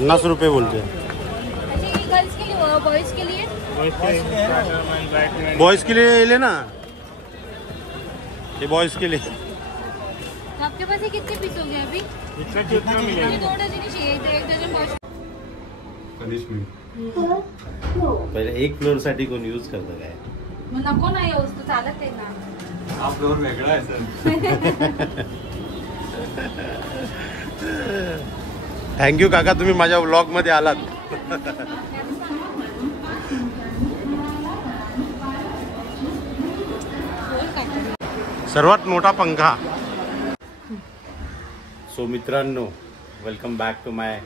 50 रुपये बोलते हैं। गर्ल्स के लिए, बॉयज के लिए, बॉयज के लिए ले ना, ये बॉयज के लिए। आपके पास ये कितने पीस हो गए अभी? इसका कितना मिलेगा? 2 डजन ही चाहिए, 1 डजन बॉयज। पहिले 1 फ्लोर साठी कोण यूज करतं काय? मग नको ना हे वस्तू, चालत आहे ना। हा फ्लोर वेगळा आहे सर। थँक्यू काका, तुम्ही माझ्या व्लॉग मध्ये आलात। सर्वात मोठा पंखा। सो मित्रांनो, welcome back to my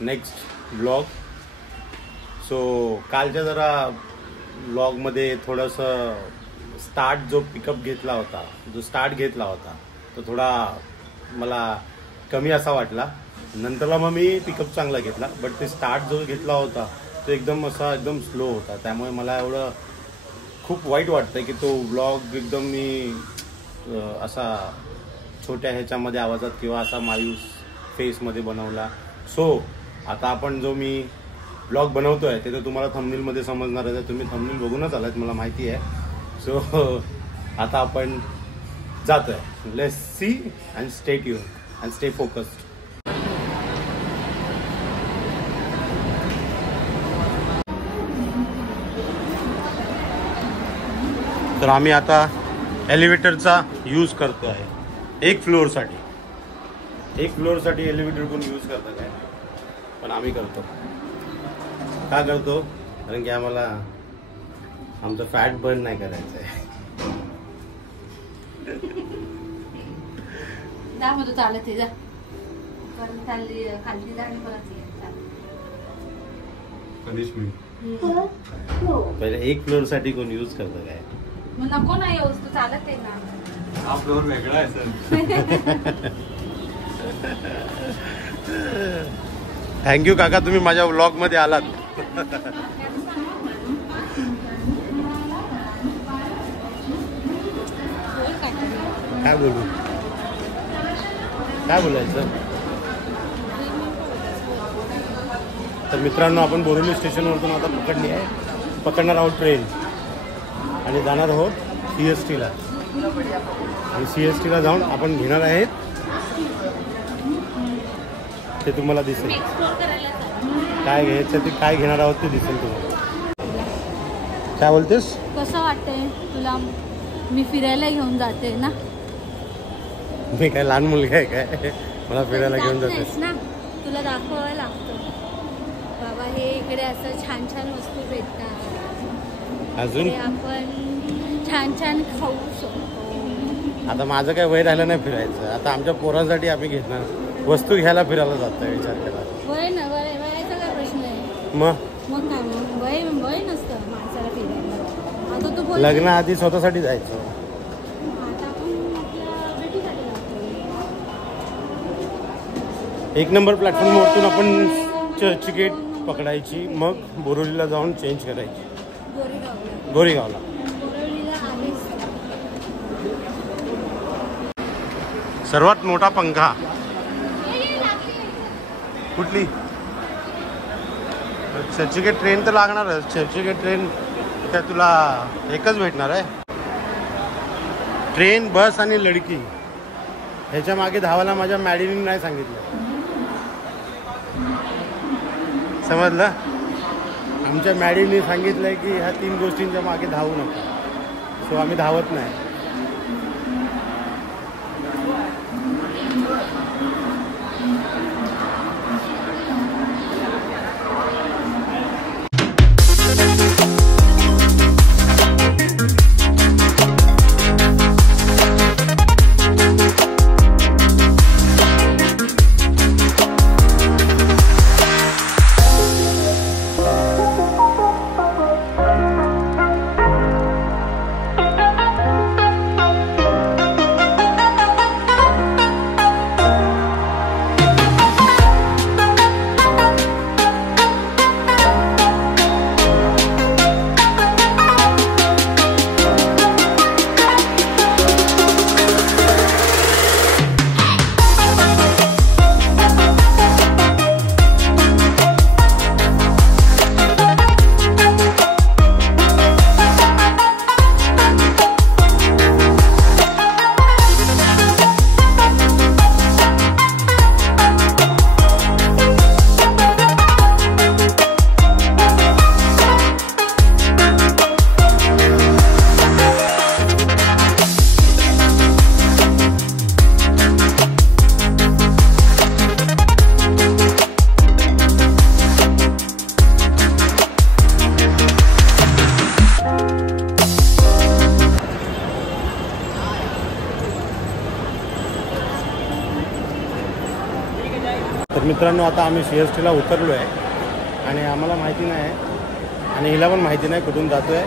next blog. So कालच्या जरा ब्लॉगमध्ये थोडंसं स्टार्ट जो पिकअप घेतला होता, जो स्टार्ट घेतला होता तो थोडा मला कमी असा वाटला। नंतरला मग मी पिकअप चांगला घेतला, बट ते स्टार्ट जो घेतला होता तो एकदम स्लो होता। त्यामुळे मला एवढं खूप वाईट वाटतंय की तो ब्लॉग एकदम मी असा छोट्या ह्याच्यामध्ये आवाजात किंवा असा मायूस फेसमध्ये बनवला। सो आता आपण जो मी ब्लॉग बनवतोय ते तर तुम्हाला थंबनेलमध्ये समजणार आहे, तुम्ही थंबनेल बघूनच आलात मला माहिती आहे। सो आता आपण जातोय, let's see and stay tune and stay focused. तर आम्ही आता एलिव्हेटरचा यूज करतो आहे 1 फ्लोअरसाठी। 1 फ्लोअरसाठी एलिव्हेटर कोण यूज करतं काय? पण आम्ही करतो। का करतो? कारण की आम्हाला आमचं फॅट बर्न नाही करायचं आहे। जा मग तू चालत आहे, जा परत खाली जा आणि परत ये। पहिले 1 फ्लोअरसाठी कोण यूज करतं काय? मग नको ना हे वस्तू, चालत आहे ना। हा फ्लोर वेगळा आहे सर। थँक्यू काका, तुम्ही माझ्या व्लॉग मध्ये आलात। काय बोलू, काय बोलायचं? तर मित्रांनो, आपण बोरिवली स्टेशनवरतून आता पकडणार आहोत ट्रेन आणि जाणार आहोत CST ला। आणि CST ला जाऊन आपण घेणार आहेत, ते तुम्हाला दिसेल काय घ्यायचं, ते काय घेणार आहोत ते दिसेल तुम्हाला। काय बोलतेस? कसं वाटतंय तुला? मी फिरायला घेऊन जाते ना। मी काय लहान मुलगा आहे काय मला फिरायला घेऊन जातेस ना? तुला दाखवायला लागतं बाबा, हे इकडे असं छान छान वस्तू भेटतात, अजून आपण छान छान खाऊ शकतो। आता माझं काय वय राहिलं नाही फिरायचं, आता आमच्या पोरांसाठी आम्ही घेणार वस्तू घ्यायला फिरायला जातोय। विचार केला वय ना, वयाचा काय प्रश्न आहे? मग काय वय नसतं माणसाला फिरायला। आता तू बोल, लग्नाआधी स्वतःसाठी जायचं। आता आपण आपल्या भेटीसाठी जातोय। 1 नंबर प्लॅटफॉर्मवरतून आपण चर्चगेट पकडायची, मग बोरिवलीला जाऊन चेंज करायची गोरेगावला। सर्वात मोठा पंखा कुठली? चर्चगेट ट्रेन तर लागणारच। चर्चगेट ट्रेन काय तुला एकच भेटणार आहे? ट्रेन, बस आणि लडकी ह्याच्या मागे धावायला माझ्या मॅडीने नाही सांगितलं, समजलं? आमच्या मॅडीने सांगितलंय की ह्या 3 गोष्टींच्या मागे धावू नका, सो आम्ही धावत नाही। मित्रांनो आता आम्ही CST ला उतरलो आहे आणि आम्हाला माहिती नाही आहे आणि हिला पण माहिती नाही कुठून जातो आहे.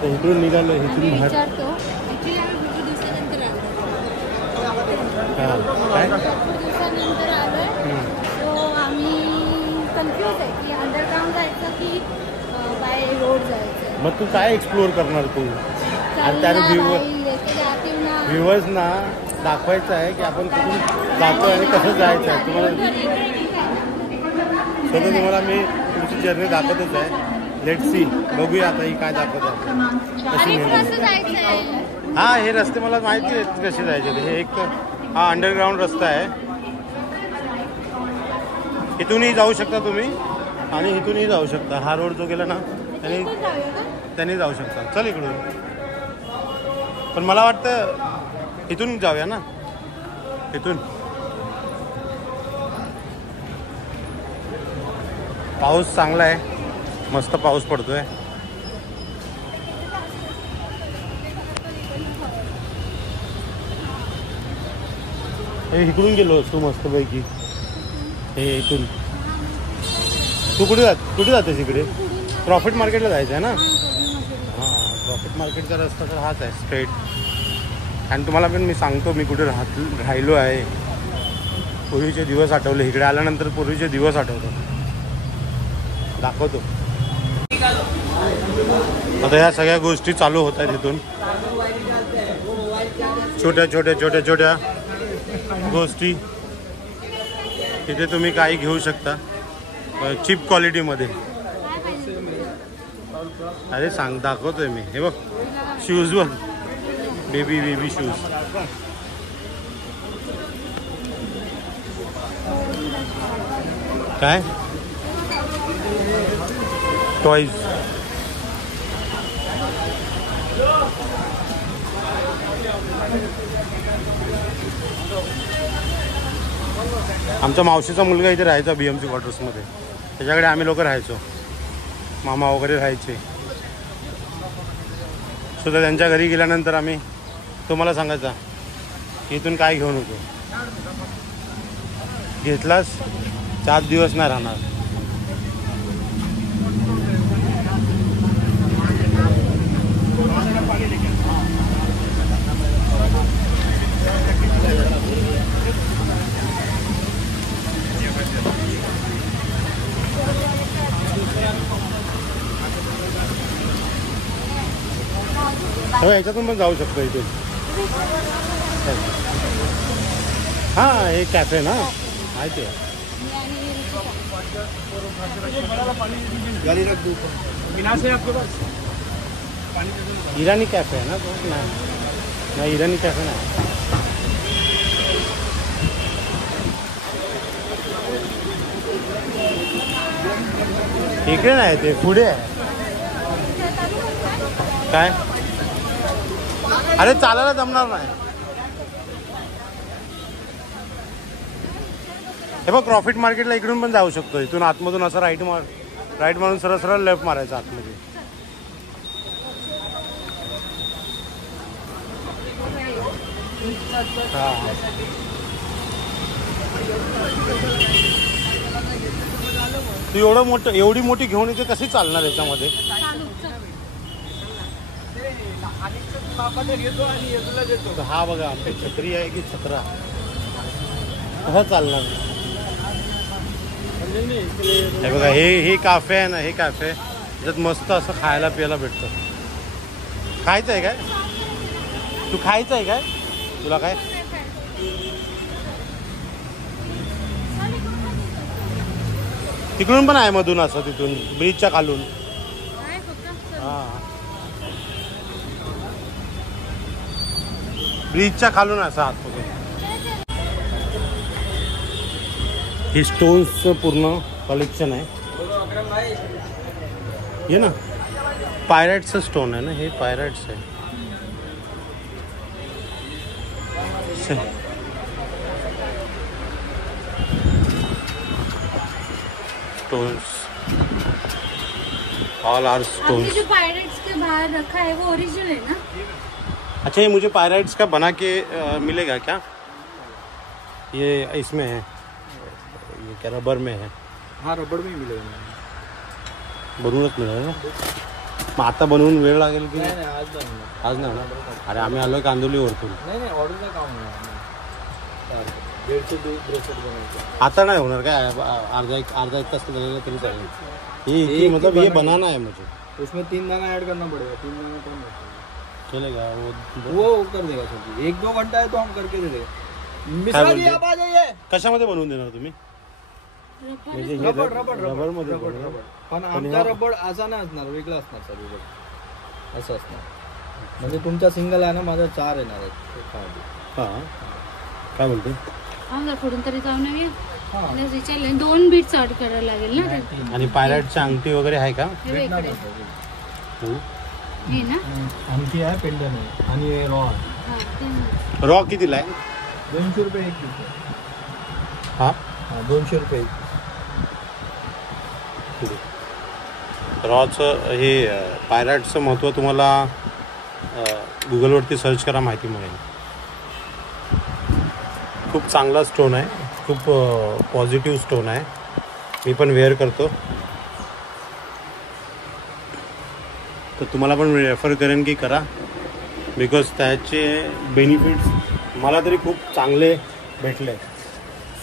तर इकडून निघालो, इथून बाहेर. विचारतो ॲक्च्युली आम्ही भरपूर दिवसानंतर आलो. हां काय भरपूर दिवसानंतर आलो आहे. तो आम्ही कन्फ्यूज आहे की अंडरग्राऊंड जायचं की बाय रोड जायचं. मग तू काय एक्सप्लोअर करणार तू? आणि त्याने व्ह्युअर्सना दाखवायचं आहे की आपण कुठून जातो आणि कसं जायचं आहे. तुम्हाला स्वतः तुम्हाला मी तुमची जर्नी दाखवतच आहे. लेट सी, बघूया आता ही काय दाखवत आहे. हा हे रस्ते मला माहिती आहेत कसे जायचे ते. हे एक हा अंडरग्राऊंड रस्ता आहे. इथूनही जाऊ शकता तुम्ही आणि इथूनही जाऊ शकता. हा रोड जो गेला ना त्यांनी जाऊ शकता. चल इकडून. पण मला वाटतं इथून जाऊया ना, इथून. पाऊस चांगला आहे, मस्त पाऊस पडतोय. हे इकडून गेलो तू मस्तपैकी. हे इथून तू कुठे जातेस? इकडे प्रॉफिट मार्केटला जायचं आहे ना. हां, प्रॉफिट मार्केटचा रस्ता तर हाच आहे स्ट्रेट. आणि तुम्हाला पण मी सांगतो मी कुठे राहिलो आहे. पूर्वीचे दिवस आठवले. इकडे आल्यानंतर पूर्वीचे दिवस आठवतो, दाखवतो. आता ह्या सगळ्या गोष्टी चालू होत आहेत इथून. छोट्या छोट्या गोष्टी. तिथे तुम्ही काही घेऊ शकता चीप क्वालिटीमध्ये. अरे सांग, दाखवतोय मी. हे बघ शूज बघ, बेबी शूज. काय टॉयज. आमच्या मावशीचा मुलगा इथे राहायचा BMC क्वार्टर्समध्ये. त्याच्याकडे आम्ही लोक राहायचो, मामा वगैरे राहायचे. सुद्धा त्यांच्या घरी गेल्यानंतर आम्ही तुम्हाला सांगायचा इथून काय घेऊन होतो. घेतलास 4 दिवस नाही राहणार. हो, याच्यातून पण जाऊ शकतो इथून. हां, हे कॅफे ना, माहिती आहे. इराणी कॅफे आहे ना तो. नाही इराणी कॅफे नाही. इकडे नाही, ते पुढे आहे. काय? अरे चालायला जमणार नाही. हे बघ प्रॉफिट मार्केटला इकडून पण जाऊ शकतो. इथून आतमधून असं राईट मारून सरळ लेफ्ट मारायचं आतमध्ये. हा, तू एवढी मोठी घेऊन इथे कशी चालणार याच्यामध्ये? हा बघा आमची छत्री आहे की छत्रा, कसं चालणार? हे बघा हे काफे आहे ना, हे काफे त्याच्यात मस्त असं खायला प्यायला भेटतं. खायचं आहे काय? तू खायचं आहे काय? तुला काय? तिकडून पण आहे मधून असं, तिथून ब्रिजच्या खालून. हा, ब्रिजच्या खालून असं आतमध्ये. हे स्टोन्सचं पूर्ण कलेक्शन आहे. ये ना, पायरेट्सचं स्टोन आहे ना हे, पायरेट्स आहे. Stones, all are stones. जो पायरेट्स के बाहर रखा है वो ओरिजिनल है ना? अच्छा, ये मुझे पायरेट्स का बना के मिलेगा क्या? ये इसमें है, ये क्या रबर में है? हाँ रबड़ में मिलेगा. बनवूनच मिळेल ना. मग आता बनवून वेळ लागेल की नाही आज बनवणार. आज नाही ना? अरे आम्ही आलोय कांदिवलीवरतून. नाही ऑर्डरचं काम नाही. 150 ब्रेसलेट बनायचं. आता नाही होणार काय? अर्धा एक तास लगेगा तरी चालेल. ये मतलब ये बनाना है मुझे. उसमें 3 दाना ऐड करना पड़ेगा. 3 दाना कम चलेगा वो कर देगा सर. 1-2 घंटा है तो हम करके दे देगा. मिश्रा जी आप आ जाइए. कशामध्ये बनवून देणार तुम्ही? म्हणजे हे रबर मध्ये बनवणार? पण आमचा रबड असा नाही असणार, वेगळा असणार सर. रबड असं असणार. म्हणजे तुमचा सिंगल आहे ना, माझा 4 येणार आहेत. हा काय बोलते? आम्हाला फोडून तरी जाऊन येऊया. विचारले 2 बीट्स ऑर्डर करायला लागेल ना. आणि पायलटची अंगठी वगैरे आहे का? हे इकडे. हे ना आमची आहे पेंडन आहे आणि रॉ. हा ते रॉ कितीला आहे? 200 रुपये एक पीस. हा 200 रुपये. रॉचं हे पायलटचं महत्त्व तुम्हाला गुगलवरती सर्च करा, माहिती मिळेल. खूप चांगला स्टोन आहे, खूप पॉझिटिव्ह स्टोन आहे. मी पण वेअर करतो, तर तुम्हाला पण मी रेफर करेन की करा. बिकॉज त्याचे बेनिफिट्स मला तरी खूप चांगले भेटले.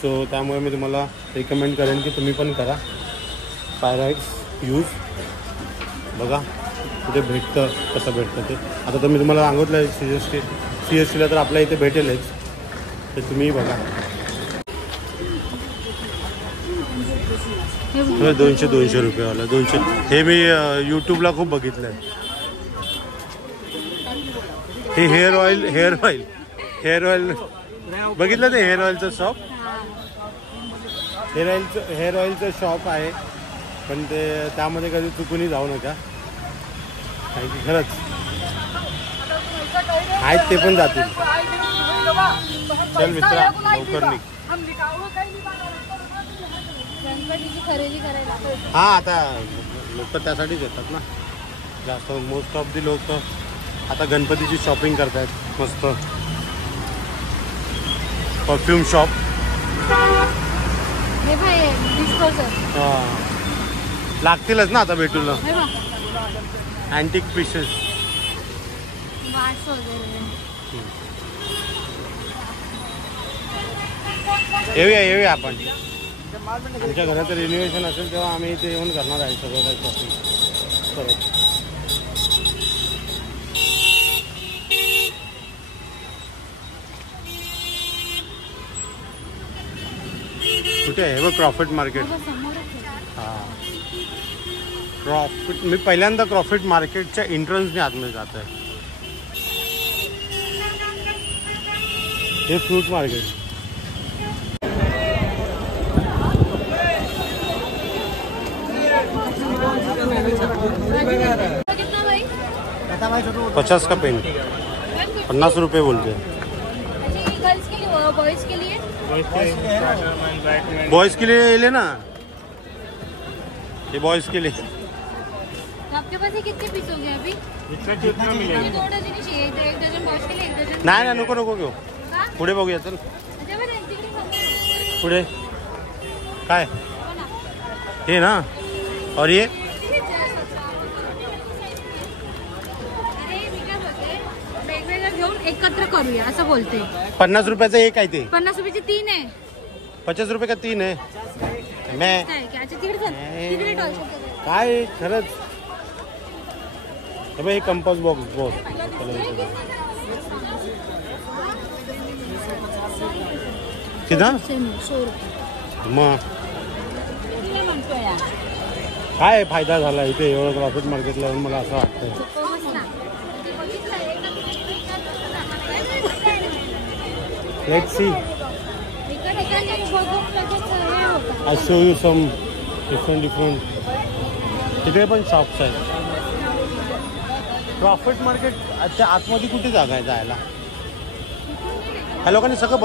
सो त्यामुळे मी तुम्हाला रिकमेंड करेन की तुम्ही पण करा पायराइट्स यूज. बघा कुठे भेटतं, कसं भेटतं ते. आता तर मी तुम्हाला सांगितलं आहे CSTला तर आपल्या इथे भेटेलच, तर तुम्ही बघा. 200 रुपयेवाला 200. हे मी यूट्यूबला खूप बघितलं आहे. हे हेअर ऑइल बघितलं ते हेअर ऑइलचं शॉप. हेअर ऑइलचं शॉप आहे, पण ते त्यामध्ये कधी चुकूनही जाऊ नका, कारण की खरंच आहेत ते पण जातील. चल मित्रा लवकर निघ. गणपतीची खरेदी करायला. हा आता लोक त्यासाठीच येतात ना जास्त. मोस्ट ऑफ दी लोक आता गणपतीची शॉपिंग करतायत. मस्त परफ्यूम शॉप. हे भाई डिस्पोजल. हां लागतीलच ना आता भेटूला. हे बघ अँटिक पीसेस. वास वगैरे. येऊया आपण. आमच्या घराचं रिनोव्हेशन असेल तेव्हा आम्ही इथे येऊन करणार आहे सगळं काही शॉपिंग परत. कुठे आहे? बघ क्रॉफिट मार्केट. हां क्रॉफिट. मी पहिल्यांदा क्रॉफिट मार्केटच्या एंट्रन्सने आतमध्ये जात आहे. हे फ्रूट मार्केट. कितना भाई? 50 का पेन 50 रुपये बोलते हैं. गर्ल्स के लिए, बॉयज के लिए. बॉयज के लिए ले ना, ये बॉयज के लिए. आपके पास ये कितने पीस हो गए अभी? जितना मिलेगा. 2 डझन ही चाहिए. 1 डझन बॉयज के लिए, 1 डझन. नाही नाही नको घेऊ. का? पुढे बघूया. चल अच्छा बरं तिकडे समोर. पुढे काय बोला. हे ना. और ये अरे मी काय बोलते, वेगवेगळं घेऊन एकत्र करूया असं बोलते. 50 रुपयाचं एक आहे ते. 50 रुपयाचे 3 आहे. 50 रुपये का 3 आहे? मैं काय की अच्छा तिकडे चल. तिकडे टॉल शॉप. काय खरंच. हे कंपास बॉक्स बॉस किती सेम 100 रुपये. मग काय फायदा झाला इथे एवढं प्रॉफिट मार्केटला येऊन? मला असं वाटतंय. Let's see. I show you some different. तिकडे पण शॉप्स आहेत. प्रॉफिट मार्केट अच्छा आतमध्ये कुठे जागा आहे जायला? ह्या लोकांनी सगळं